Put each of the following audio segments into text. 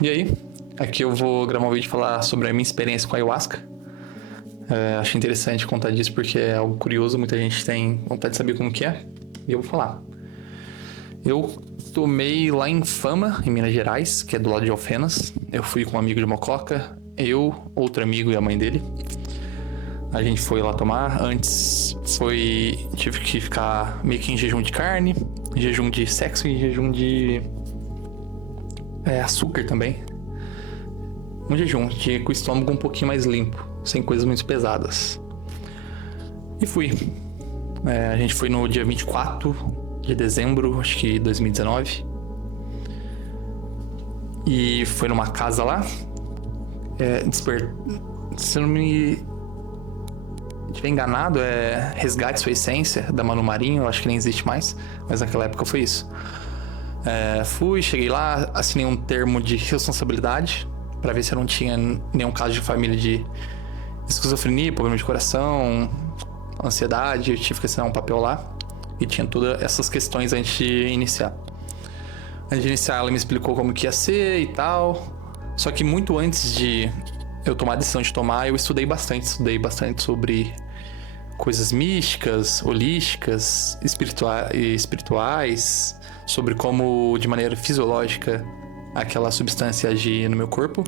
E aí, aqui eu vou gravar um vídeo falar sobre a minha experiência com a ayahuasca. Acho interessante contar disso porque é algo curioso, muita gente tem vontade de saber como que é. E eu vou falar. Eu tomei lá em Fama, em Minas Gerais, que é do lado de Alfenas. Eu fui com um amigo de Mococa, eu, outro amigo e a mãe dele. A gente foi lá tomar. Antes tive que ficar meio que em jejum de carne, em jejum de sexo e em jejum de açúcar também. Um jejum com o estômago um pouquinho mais limpo, sem coisas muito pesadas. E fui. A gente foi no dia 24 de dezembro, acho que 2019. E foi numa casa lá. Se eu não me estiver enganado, é Resgate Sua Essência, da Manu Marinho. Eu acho que nem existe mais, mas naquela época foi isso. Cheguei lá, assinei um termo de responsabilidade pra ver se eu não tinha nenhum caso de família de esquizofrenia, problema de coração, ansiedade. Eu tive que assinar um papel lá e tinha todas essas questões antes de iniciar. Antes de iniciar, ela me explicou como que ia ser e tal. Só que muito antes de eu tomar a decisão de tomar, eu estudei bastante sobre coisas místicas, holísticas, espirituais, sobre como de maneira fisiológica aquela substância agir no meu corpo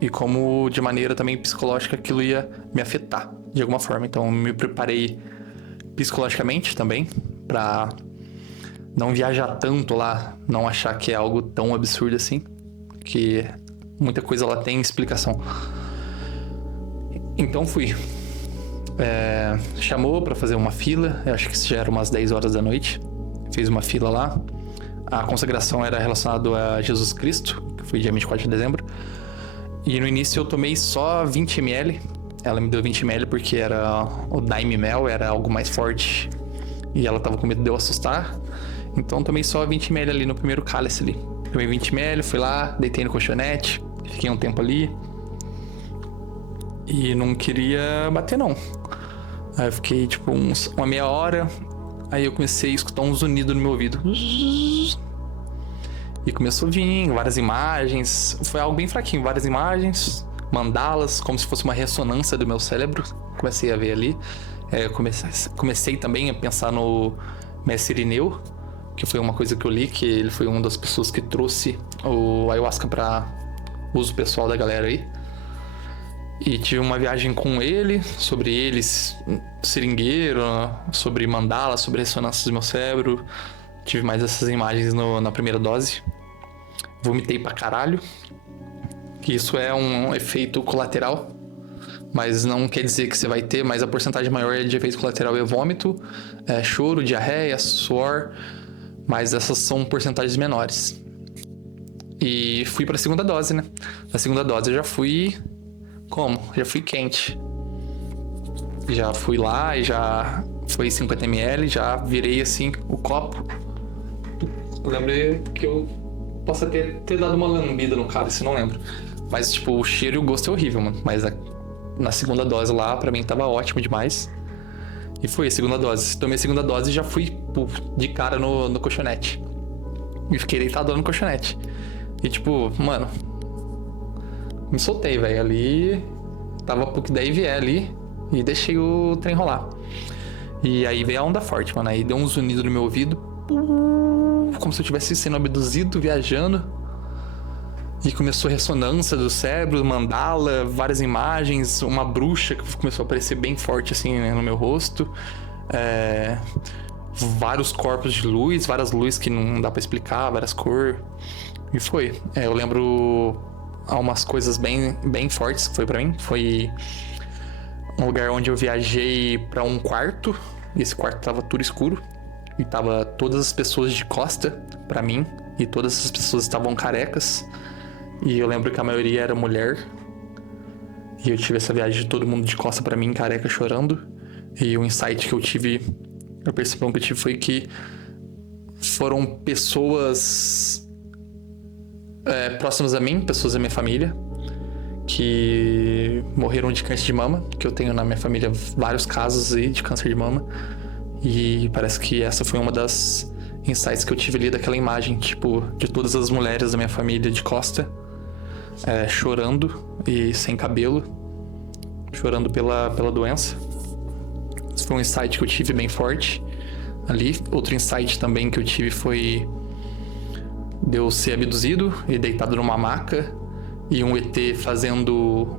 e como de maneira também psicológica aquilo ia me afetar de alguma forma. Então eu me preparei psicologicamente também pra não viajar tanto lá, não achar que é algo tão absurdo assim, que muita coisa lá tem explicação. Então fui. Chamou pra fazer uma fila, eu acho que já era umas 10 horas da noite. Fiz uma fila lá. A consagração era relacionada a Jesus Cristo, que foi dia 24 de dezembro. E no início eu tomei só 20 ml. Ela me deu 20 ml porque era o Daime Mel, era algo mais forte. E ela tava com medo de eu assustar. Então tomei só 20 ml ali no primeiro cálice ali. Tomei 20 ml, fui lá, deitei no colchonete, fiquei um tempo ali. E não queria bater não. Aí eu fiquei tipo uma meia hora. Aí eu comecei a escutar um zunido no meu ouvido. E começou a vir várias imagens. Foi algo bem fraquinho, várias imagens, mandalas, como se fosse uma ressonância do meu cérebro. Comecei a ver ali. Eu comecei também a pensar no Mestre Irineu, que foi uma coisa que eu li, que ele foi uma das pessoas que trouxe o ayahuasca para uso pessoal da galera aí. E tive uma viagem com ele, sobre eles, seringueiro, sobre mandala, sobre ressonâncias do meu cérebro. Tive mais essas imagens na primeira dose. Vomitei pra caralho. Que isso é um efeito colateral, mas não quer dizer que você vai ter, mas a porcentagem maior de efeito colateral é vômito, choro, diarreia, suor, mas essas são porcentagens menores. E fui pra segunda dose, né? Na segunda dose eu já fui... Já fui quente. Já fui lá e já foi 50 ml, já virei assim o copo. Eu lembrei que eu posso ter dado uma lambida no cálice, não lembro. Mas tipo, o cheiro e o gosto é horrível, mano. Mas na segunda dose lá, pra mim tava ótimo demais. E foi a segunda dose. Tomei a segunda dose e já fui de cara no colchonete. E fiquei deitado no colchonete. E tipo, mano... me soltei, velho, ali, tava pro que daí vier ali, e deixei o trem rolar. E aí veio a onda forte, mano, aí deu um zunido no meu ouvido, como se eu estivesse sendo abduzido, viajando. E começou a ressonância do cérebro, mandala, várias imagens, uma bruxa que começou a aparecer bem forte assim, né, no meu rosto. Vários corpos de luz, várias luzes que não dá pra explicar, várias cores. E foi, eu lembro... há umas coisas bem fortes que foi pra mim. Foi um lugar onde eu viajei pra um quarto. E esse quarto tava tudo escuro. E tava todas as pessoas de costa pra mim. E todas essas pessoas estavam carecas. E eu lembro que a maioria era mulher. E eu tive essa viagem de todo mundo de costa pra mim, careca, chorando. E o insight que eu tive, a percepção que eu tive foi que foram pessoas... próximas a mim, pessoas da minha família que morreram de câncer de mama, que eu tenho na minha família vários casos aí de câncer de mama, e parece que essa foi uma das insights que eu tive ali daquela imagem, tipo, de todas as mulheres da minha família de costa chorando e sem cabelo, chorando pela doença. Esse foi um insight que eu tive bem forte ali. Outro insight também que eu tive foi de eu ser abduzido e deitado numa maca e um ET fazendo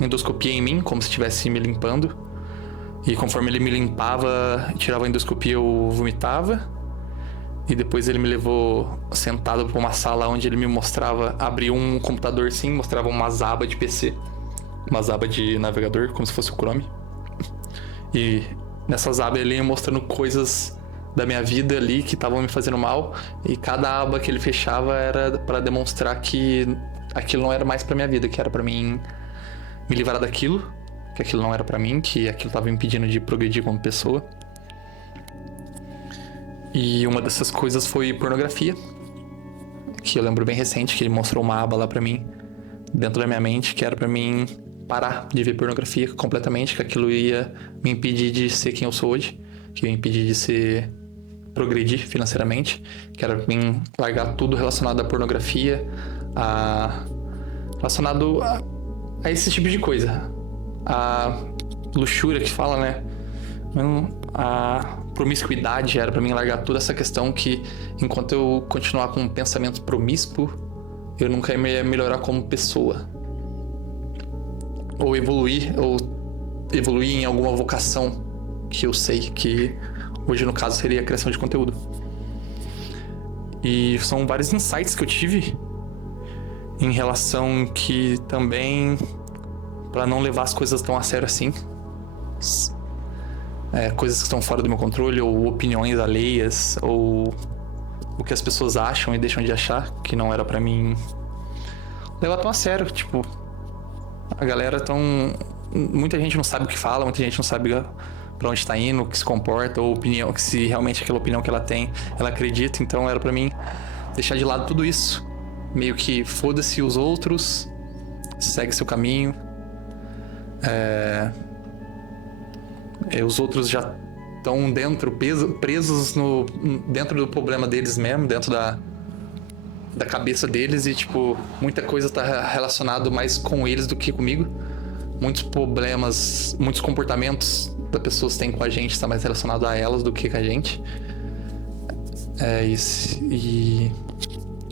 endoscopia em mim, como se estivesse me limpando. E conforme ele me limpava, tirava a endoscopia, eu vomitava. E depois ele me levou sentado pra uma sala onde ele me mostrava, abriu um computador assim, mostrava umas abas de PC, umas abas de navegador, como se fosse o Chrome. E nessas abas ele ia mostrando coisas da minha vida ali que estavam me fazendo mal. E cada aba que ele fechava era pra demonstrar que aquilo não era mais pra minha vida, que era pra mim me livrar daquilo, que aquilo não era pra mim, que aquilo tava me impedindo de progredir como pessoa. E uma dessas coisas foi pornografia, que eu lembro bem recente, que ele mostrou uma aba lá pra mim, dentro da minha mente, que era pra mim parar de ver pornografia completamente, que aquilo ia me impedir de ser quem eu sou hoje, que ia me impedir de progredir financeiramente, que era pra mim largar tudo relacionado à pornografia, relacionado a esse tipo de coisa. A luxúria que fala, né? A promiscuidade era pra mim largar toda essa questão que, enquanto eu continuar com um pensamento promíscuo, eu nunca ia melhorar como pessoa. Ou evoluir em alguma vocação que eu sei, que hoje no caso seria a criação de conteúdo. E são vários insights que eu tive em relação que também, pra não levar as coisas tão a sério assim, coisas que estão fora do meu controle, ou opiniões alheias, ou o que as pessoas acham e deixam de achar, que não era pra mim levar tão a sério. Tipo, a galera muita gente não sabe o que fala, muita gente não sabe pra onde tá indo, o que se comporta, ou opinião, que se realmente aquela opinião que ela tem, ela acredita. Então era pra mim deixar de lado tudo isso. Meio que foda-se os outros, segue seu caminho. Os outros já estão presos dentro do problema deles mesmo, dentro da cabeça deles, e tipo, muita coisa tá relacionada mais com eles do que comigo. Muitos problemas, muitos comportamentos das pessoas têm com a gente está mais relacionado a elas do que com a gente. E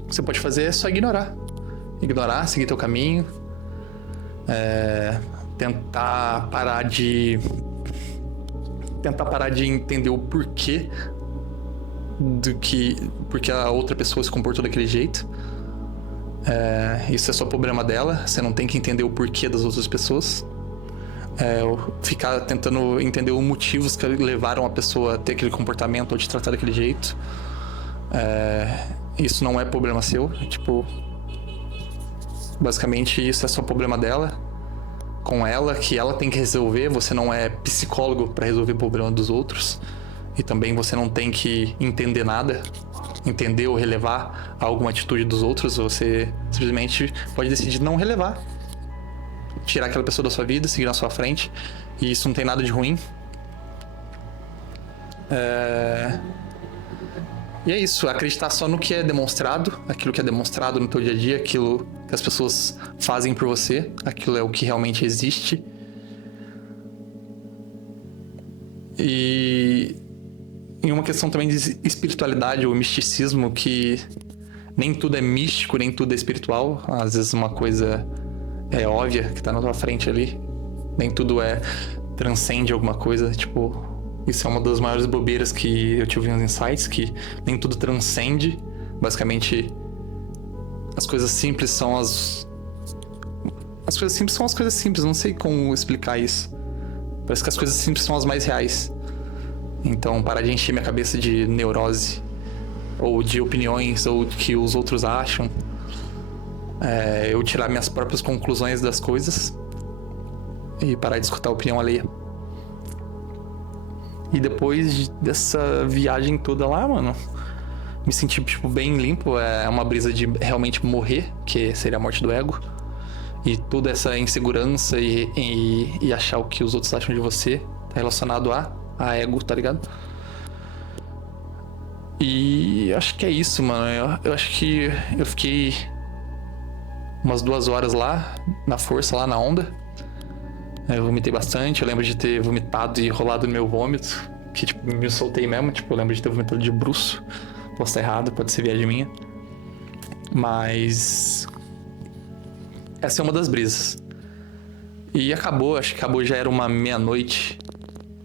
o que você pode fazer é só ignorar, seguir teu caminho, tentar parar de entender o porquê porque a outra pessoa se comportou daquele jeito. Isso é só problema dela. Você não tem que entender o porquê das outras pessoas. Ficar tentando entender os motivos que levaram a pessoa a ter aquele comportamento ou te tratar daquele jeito. Isso não é problema seu. Tipo, basicamente isso é só problema dela, com ela, que ela tem que resolver. Você não é psicólogo para resolver o problema dos outros. E também você não tem que entender nada, entender ou relevar alguma atitude dos outros. Você simplesmente pode decidir não relevar, tirar aquela pessoa da sua vida, seguir na sua frente. E isso não tem nada de ruim. E é isso, acreditar só no que é demonstrado, aquilo que é demonstrado no teu dia a dia, aquilo que as pessoas fazem por você, aquilo é o que realmente existe. E em uma questão também de espiritualidade ou misticismo, que nem tudo é místico, nem tudo é espiritual. Às vezes uma coisa é óbvia, que tá na tua frente ali, nem tudo transcende alguma coisa. Tipo, isso é uma das maiores bobeiras que eu tive nos insights, que nem tudo transcende. Basicamente, as coisas simples são as coisas simples são as coisas simples. Não sei como explicar isso. Parece que as coisas simples são as mais reais. Então, parar de encher minha cabeça de neurose, ou de opiniões, ou do que os outros acham. Eu tirar minhas próprias conclusões das coisas e parar de escutar a opinião alheia. E depois dessa viagem toda lá, mano, me senti, tipo, bem limpo. É uma brisa de realmente morrer, que seria a morte do ego. E toda essa insegurança e achar o que os outros acham de você tá relacionado a ego, tá ligado? E acho que é isso, mano. Eu acho que eu fiquei umas 2 horas lá, na força, lá na onda. Eu vomitei bastante, eu lembro de ter vomitado e rolado no meu vômito, que tipo, me soltei mesmo, tipo, eu lembro de ter vomitado de bruço. Posso estar errado, pode ser viagem minha. Mas essa é uma das brisas. E acabou, acho que acabou, já era uma meia-noite.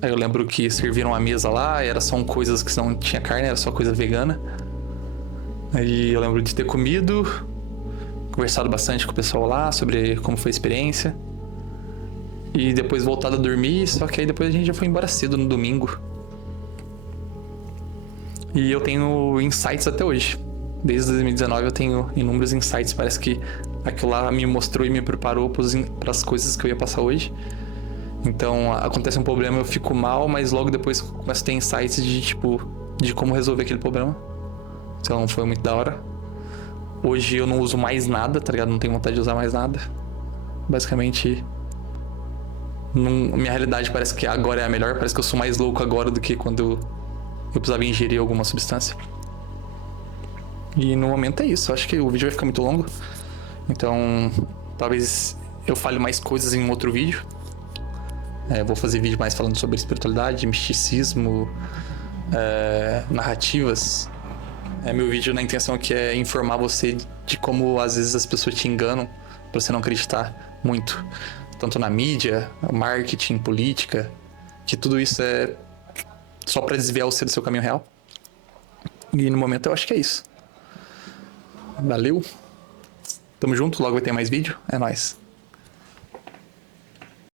Aí eu lembro que serviram a mesa lá, era só coisas que não tinha carne, era só coisa vegana. Aí eu lembro de ter comido, conversado bastante com o pessoal lá sobre como foi a experiência. E depois voltado a dormir, só que aí depois a gente já foi embora cedo no domingo. E eu tenho insights até hoje. Desde 2019 eu tenho inúmeros insights. Parece que aquilo lá me mostrou e me preparou para as coisas que eu ia passar hoje. Então acontece um problema, eu fico mal, mas logo depois começo a ter insights de tipo, de como resolver aquele problema. Então foi muito da hora. Hoje eu não uso mais nada, tá ligado? Não tenho vontade de usar mais nada. Basicamente, minha realidade parece que agora é a melhor. Parece que eu sou mais louco agora do que quando eu precisava ingerir alguma substância. E no momento é isso. Acho que o vídeo vai ficar muito longo. Então, talvez eu fale mais coisas em um outro vídeo. Vou fazer vídeo mais falando sobre espiritualidade, misticismo, narrativas. Meu vídeo na intenção aqui é informar você de como às vezes as pessoas te enganam pra você não acreditar muito. Tanto na mídia, marketing, política, que tudo isso é só pra desviar você do seu caminho real. E no momento eu acho que é isso. Valeu. Tamo junto, logo vai ter mais vídeo. É nóis.